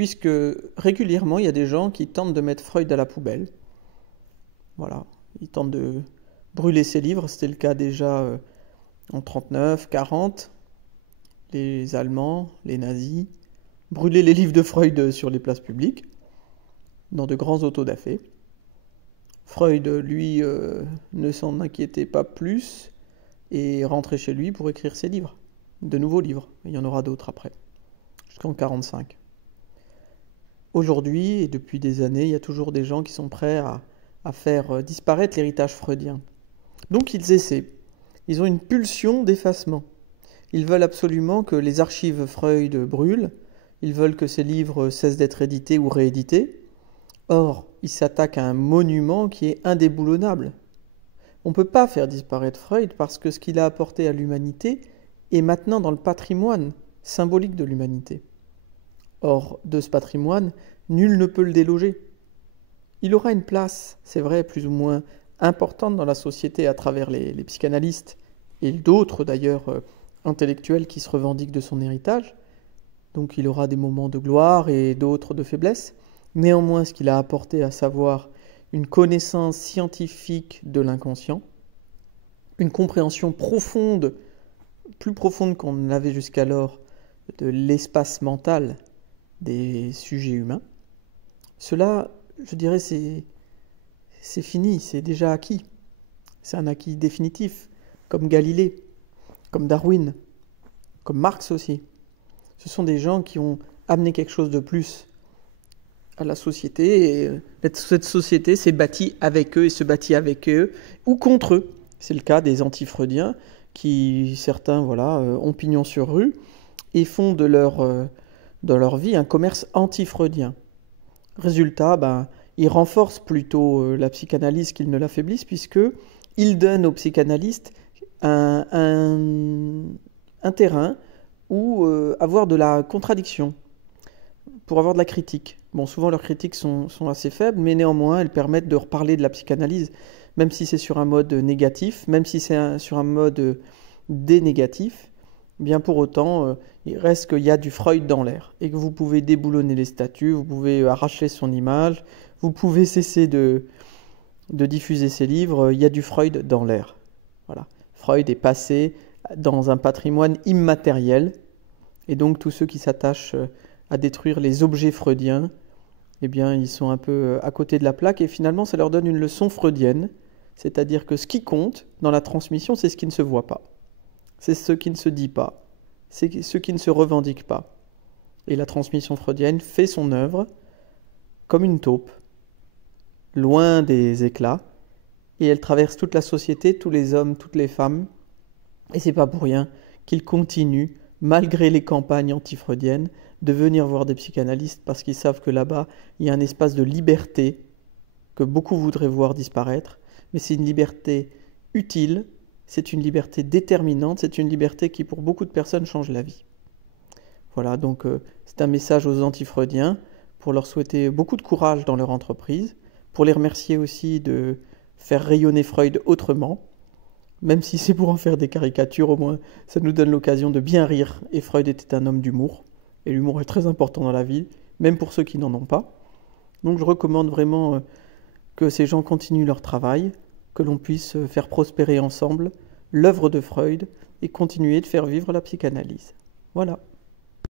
puisque régulièrement, il y a des gens qui tentent de mettre Freud à la poubelle. Voilà, ils tentent de brûler ses livres, c'était le cas déjà en 39, 40, les Allemands, les nazis, brûler les livres de Freud sur les places publiques, dans de grands autodafés. Freud, lui, ne s'en inquiétait pas plus et rentrait chez lui pour écrire ses livres, de nouveaux livres. Il y en aura d'autres après, jusqu'en 45. Aujourd'hui, et depuis des années, il y a toujours des gens qui sont prêts à faire disparaître l'héritage freudien. Donc ils essaient. Ils ont une pulsion d'effacement. Ils veulent absolument que les archives Freud brûlent. Ils veulent que ces livres cessent d'être édités ou réédités. Or, ils s'attaquent à un monument qui est indéboulonnable. On ne peut pas faire disparaître Freud parce que ce qu'il a apporté à l'humanité est maintenant dans le patrimoine symbolique de l'humanité. Or, de ce patrimoine, nul ne peut le déloger. Il aura une place, c'est vrai, plus ou moins importante dans la société à travers les psychanalystes et d'autres d'ailleurs intellectuels qui se revendiquent de son héritage. Donc il aura des moments de gloire et d'autres de faiblesse. Néanmoins, ce qu'il a apporté, à savoir une connaissance scientifique de l'inconscient, une compréhension profonde, plus profonde qu'on ne l'avait jusqu'alors, de l'espace mental des sujets humains, cela, je dirais, c'est fini, c'est déjà acquis. C'est un acquis définitif, comme Galilée, comme Darwin, comme Marx aussi. Ce sont des gens qui ont amené quelque chose de plus à la société, et cette société s'est bâtie avec eux et se bâtit avec eux ou contre eux. C'est le cas des anti-freudiens qui, certains, ont pignon sur rue et font de leur vie un commerce anti-freudien. Résultat, ils renforcent plutôt la psychanalyse qu'ils ne l'affaiblissent, puisqu'ils donnent aux psychanalystes un terrain où avoir de la contradiction, pour avoir de la critique. Bon, souvent leurs critiques sont assez faibles, mais néanmoins elles permettent de reparler de la psychanalyse, même si c'est sur un mode négatif, même si c'est sur un mode dénégatif, bien pour autant, il reste qu'il y a du Freud dans l'air, et que vous pouvez déboulonner les statues, vous pouvez arracher son image, vous pouvez cesser de diffuser ses livres, il y a du Freud dans l'air. Voilà. Freud est passé dans un patrimoine immatériel, et donc tous ceux qui s'attachent à détruire les objets freudiens, eh bien, ils sont un peu à côté de la plaque, et finalement, ça leur donne une leçon freudienne, c'est-à-dire que ce qui compte dans la transmission, c'est ce qui ne se voit pas. C'est ce qui ne se dit pas, c'est ce qui ne se revendique pas. Et la transmission freudienne fait son œuvre comme une taupe, loin des éclats, et elle traverse toute la société, tous les hommes, toutes les femmes, et c'est pas pour rien qu'ils continuent, malgré les campagnes anti-freudiennes, de venir voir des psychanalystes parce qu'ils savent que là-bas, il y a un espace de liberté que beaucoup voudraient voir disparaître, mais c'est une liberté utile, c'est une liberté déterminante, c'est une liberté qui pour beaucoup de personnes change la vie. Voilà, donc c'est un message aux anti-freudiens pour leur souhaiter beaucoup de courage dans leur entreprise, pour les remercier aussi de faire rayonner Freud autrement, même si c'est pour en faire des caricatures, au moins ça nous donne l'occasion de bien rire, et Freud était un homme d'humour, et l'humour est très important dans la vie, même pour ceux qui n'en ont pas. Donc je recommande vraiment que ces gens continuent leur travail, que l'on puisse faire prospérer ensemble l'œuvre de Freud et continuer de faire vivre la psychanalyse. Voilà.